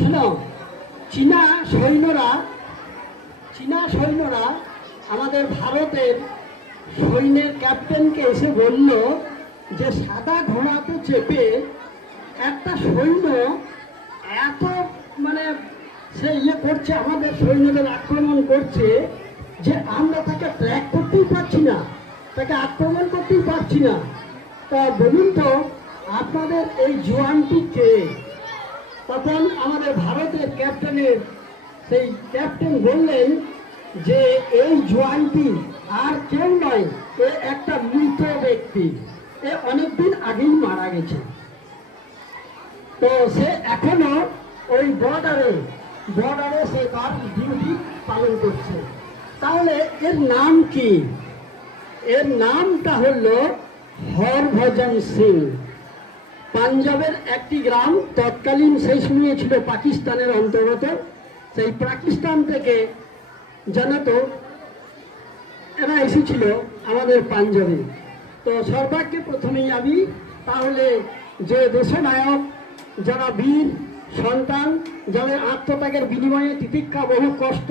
শোনো, চীনা সৈন্যরা চীনা সৈন্যরা আমাদের ভারতের সৈন্যের ক্যাপ্টেনকে এসে বলল যে সাদা ঘোড়াতে চেপে একটা সৈন্য এত মানে সে করছে, আমাদের সৈন্যদের আক্রমণ করছে যে আমরা তাকে ট্র্যাক করতেই পারছি না, তাকে আক্রমণ করতেই পারছি না। তা বলুন তো আপনাদের এই জোয়ানটি কে? তখন আমাদের ভারতের ক্যাপ্টেনের সেই ক্যাপ্টেন বললেন যে এই জোয়ানটি আর কেউ নয়, এ একটা মৃত ব্যক্তি, এ অনেকদিন আগেই মারা গেছে। তো সে এখনো ওই বর্ডারে সে তার ডিউটি পালন করছে। তাহলে এর নাম কি? এর নামটা হলো হরভজন সিং। পাঞ্জাবের একটি গ্রাম, তৎকালীন সেই সময়ে ছিল পাকিস্তানের অন্তর্গত। সেই পাকিস্তান থেকে জানাতো এরা এসেছিল আমাদের পাঞ্জাবে। তো সর্বাগ্যে প্রথমেই আমি তাহলে যে দেশনায়ক, যারা বীর সন্তান, যাদের আত্মত্যাগের বিনিময়ে তিতিক্ষা বহু কষ্ট,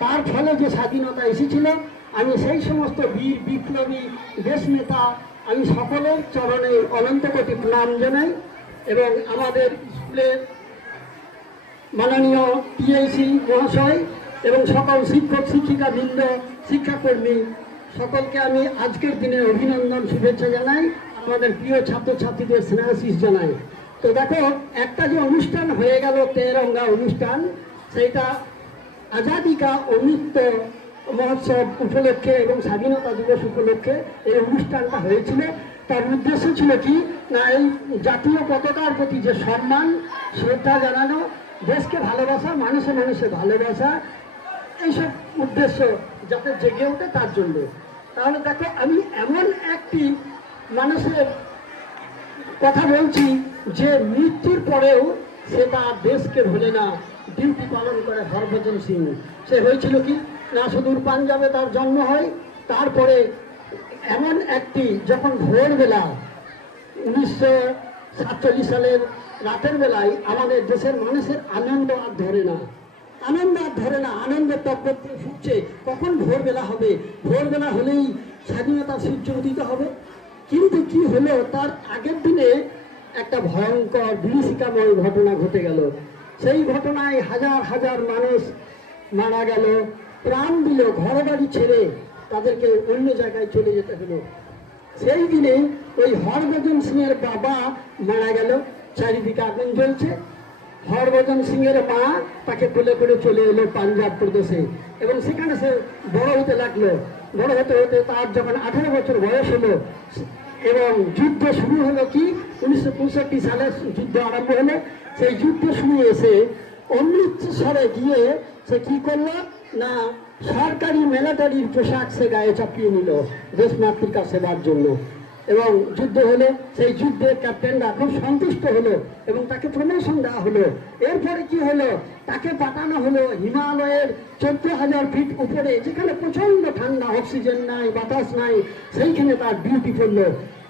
তার ফলে যে স্বাধীনতা এসেছিল, আমি সেই সমস্ত বীর বিপ্লবী দেশনেতা আমি সকলের চরণে অনন্ত কোটি প্রণাম জানাই। এবং আমাদের স্কুলের মাননীয় টিএসি মহাশয় এবং সকল শিক্ষক শিক্ষিকাবৃন্দ, শিক্ষাকর্মী সকলকে আমি আজকের দিনে অভিনন্দন, শুভেচ্ছা জানাই। আমাদের প্রিয় ছাত্রছাত্রীদের স্নেহাশিস জানাই। তো দেখো, একটা যে অনুষ্ঠান হয়ে গেল তেরঙ্গা অনুষ্ঠান, সেইটা আজাদি কা অমৃত মহোৎসব উপলক্ষে এবং স্বাধীনতা দিবস উপলক্ষে এই অনুষ্ঠানটা হয়েছিল। তার উদ্দেশ্য ছিল কি না, এই জাতীয় পতাকার প্রতি যে সম্মান, শ্রদ্ধা জানানো, দেশকে ভালোবাসা, মানুষে মানুষে ভালোবাসা, এইসব উদ্দেশ্য যাতে জেগে ওঠে তার জন্য। তাহলে দেখো, আমি এমন একটি মানুষের কথা বলছি যে মৃত্যুর পরেও সে তার দেশকে ভোলে না, ডিউটি পালন করে। হরভজন সিং, সে হয়েছিল কি না, সুদূর পাঞ্জাবে তার জন্ম হয়। তারপরে এমন একটি, যখন ভোরবেলা 1947 সালের রাতের বেলায় আমাদের দেশের মানুষের আনন্দ আর ধরে না, আনন্দের টকবক ফুটছে, কখন ভোরবেলা হবে, ভোরবেলা হলেই স্বাধীনতার সূর্য উদিত হবে। কিন্তু কি হলো, তার আগের দিনে একটা ভয়ঙ্কর বিভীষিকাময় ঘটনা ঘটে গেল। সেই ঘটনায় হাজার হাজার মানুষ মারা গেল, প্রাণ দিল, ঘর বাড়ি ছেড়ে তাদেরকে অন্য জায়গায় চলে যেতে হলো। সেই দিনে ওই হরভজন সিংয়ের বাবা মারা গেল, চারিদিকে আগুন জ্বলছে। হরভজন সিংয়ের মা তাকে কোলে করে চলে এলো পাঞ্জাব প্রদেশে, এবং সেখানে সে বড় হতে লাগলো। বড় হতে হতে তার যখন 18 বছর বয়স হলো, এবং যুদ্ধ শুরু হলো কি 1965 সালে যুদ্ধ আরম্ভ হলো। সেই যুদ্ধ শুরু এসে অমৃতসরে গিয়ে সে কি করলো না, সরকারি মিলিটারির পোশাক সে গায়ে চাপিয়ে নিল দেশ মাতৃকা সেবার জন্য। এবং যুদ্ধ হলো, সেই যুদ্ধে ক্যাপ্টেনরা খুব সন্তুষ্ট হলো এবং তাকে প্রমোশন দেওয়া হলো। এরপরে কি হলো, তাকে পাঠানো হলো হিমালয়ের 14,000 ফিট উপরে, যেখানে প্রচণ্ড ঠান্ডা, অক্সিজেন নাই, বাতাস নাই, সেইখানে তার ডিউটি করলো।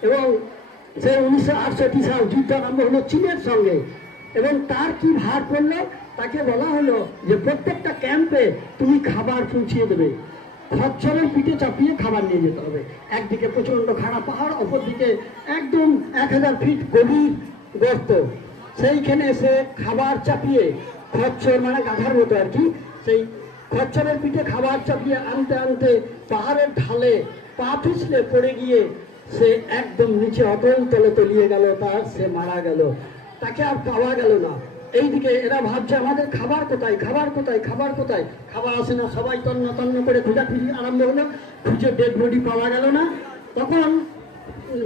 এবং সে 1968 সাল যুদ্ধ আরম্ভ হলো চীনের সঙ্গে। এবং তার কি ভার পড়লো, তাকে বলা হলো যে প্রত্যেকটা ক্যাম্পে তুমি খাবার পৌঁছিয়ে দেবে, খচ্চরের পিঠে চাপিয়ে খাবার নিয়ে যেতে হবে। একদিকে প্রচণ্ড খাড়া পাহাড়, অপরদিকে একদম 1000 ফিট গভীর গর্ত, সেইখানে সে খাবার চাপিয়ে, খচ্চর মানে গাধার মতো আর কি, সেই খচ্চরের পিঠে খাবার চাপিয়ে আনতে আনতে পাহাড়ের ঢালে পা পিছলে পড়ে গিয়ে সে একদম নিচে অতল তলে তলিয়ে গেল, তার সে মারা গেল, তাকে আর পাওয়া গেল না। এইদিকে এরা ভাবছে আমাদের খাবার কোথায়, খাবার কোথায়, খাবার কোথায়, খাবার আসে না। সবাই তন্ন তন্ন করে খোঁজাখুঁজি আরম্ভ হলো, খুঁজে ডেড বডি পাওয়া গেল না। তখন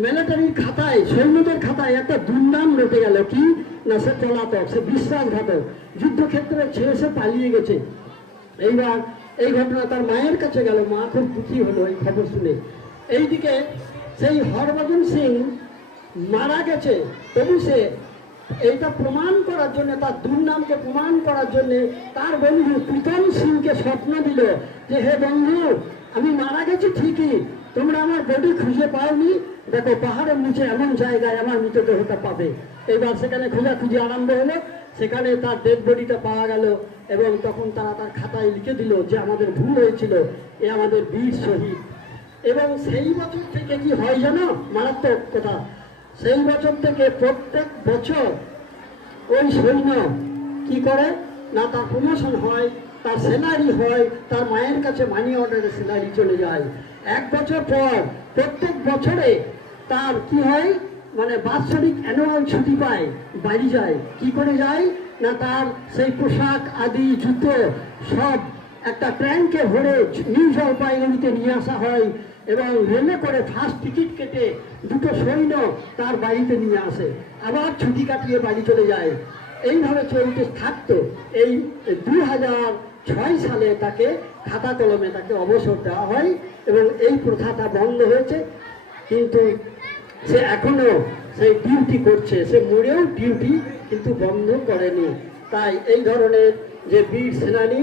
মিলিটারির খাতায়, সৈন্যদের খাতায় একটা দুর্নাম রটে গেল, কি না, সে পলাতক, সে বিশ্বাসঘাতক, যুদ্ধক্ষেত্রে ছেড়ে সে পালিয়ে গেছে। এইবার এই ঘটনা তার মায়ের কাছে গেল, মা খুব দুঃখী হলো এই খবর শুনে। এইদিকে সেই হরভজন সিং মারা গেছে, তবু সে এইটা প্রমাণ করার জন্য, তার দুর্নামকে প্রমাণ করার জন্য তার বন্ধু প্রীতম সিংকে স্বপ্ন দিল যে হে বন্ধু, আমি মারা গেছি ঠিকই, তোমরা আমার বডি খুঁজে পাওনি, দেখো পাহাড়ের নিচে এমন জায়গায় আমার মৃতদেহটা পাবে। এইবার সেখানে খোঁজাখুঁজি আরম্ভ হলো, সেখানে তার ডেড বডিটা পাওয়া গেল এবং তখন তারা তার খাতায় লিখে দিল যে আমাদের ভুল হয়েছিল, এ আমাদের বীর শহীদ। এবং সেই বছর থেকে কি হয় জানো, মারাত্মক কথা, সেই বছর থেকে প্রত্যেক বছর ওই সৈন্য কি করে না, তার প্রমোশন হয়, তার স্যালারি হয়, তার মায়ের কাছে মানি অর্ডারে স্যালারি চলে যায়। এক বছর পর প্রত্যেক বছরে তার কি হয়, মানে বাৎসরিক অ্যানুয়াল ছুটি পায়, বাড়ি যায়। কি করে যায় না, তার সেই পোশাক আদি জুতো সব একটা ট্রেনকে ভরে নিউ জলপাইগুড়িতে নিয়ে আসা হয় এবং রেলে করে ফার্স্ট টিকিট কেটে দুটো সৈন্য তার বাড়িতে নিয়ে আসে, আবার ছুটি কাটিয়ে বাড়ি চলে যায়। এইভাবে চলতে থাকতো। এই 2006 সালে তাকে খাতা কলমে তাকে অবসর দেওয়া হয় এবং এই প্রথাটা বন্ধ হয়েছে। কিন্তু সে এখনো সেই ডিউটি করছে, সে মরেও ডিউটি কিন্তু বন্ধ করেনি। তাই এই ধরনের যে বীর সেনানী,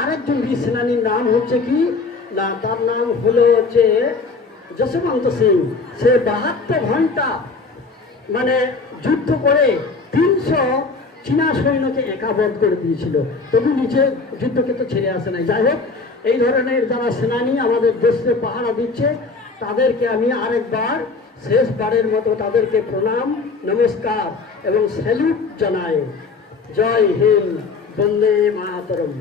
আরেকজন বীর সেনানীর নাম হচ্ছে কি না, তার নাম হলো হচ্ছে যশবন্ত সিং। সে 72 ঘন্টা মানে যুদ্ধ করে 300 চীনা সৈন্যকে একাবদ্ধ করে দিয়েছিল, তবু নিচে যুদ্ধকে তো ছেড়ে আসে নাই। যাই হোক, এই ধরনের যারা সেনানী আমাদের দেশে পাহারা দিচ্ছে, তাদেরকে আমি আরেকবার শেষবারের মতো তাদেরকে প্রণাম, নমস্কার এবং স্যালুট জানাই। জয় হিন্দ, বন্দে মাতরম।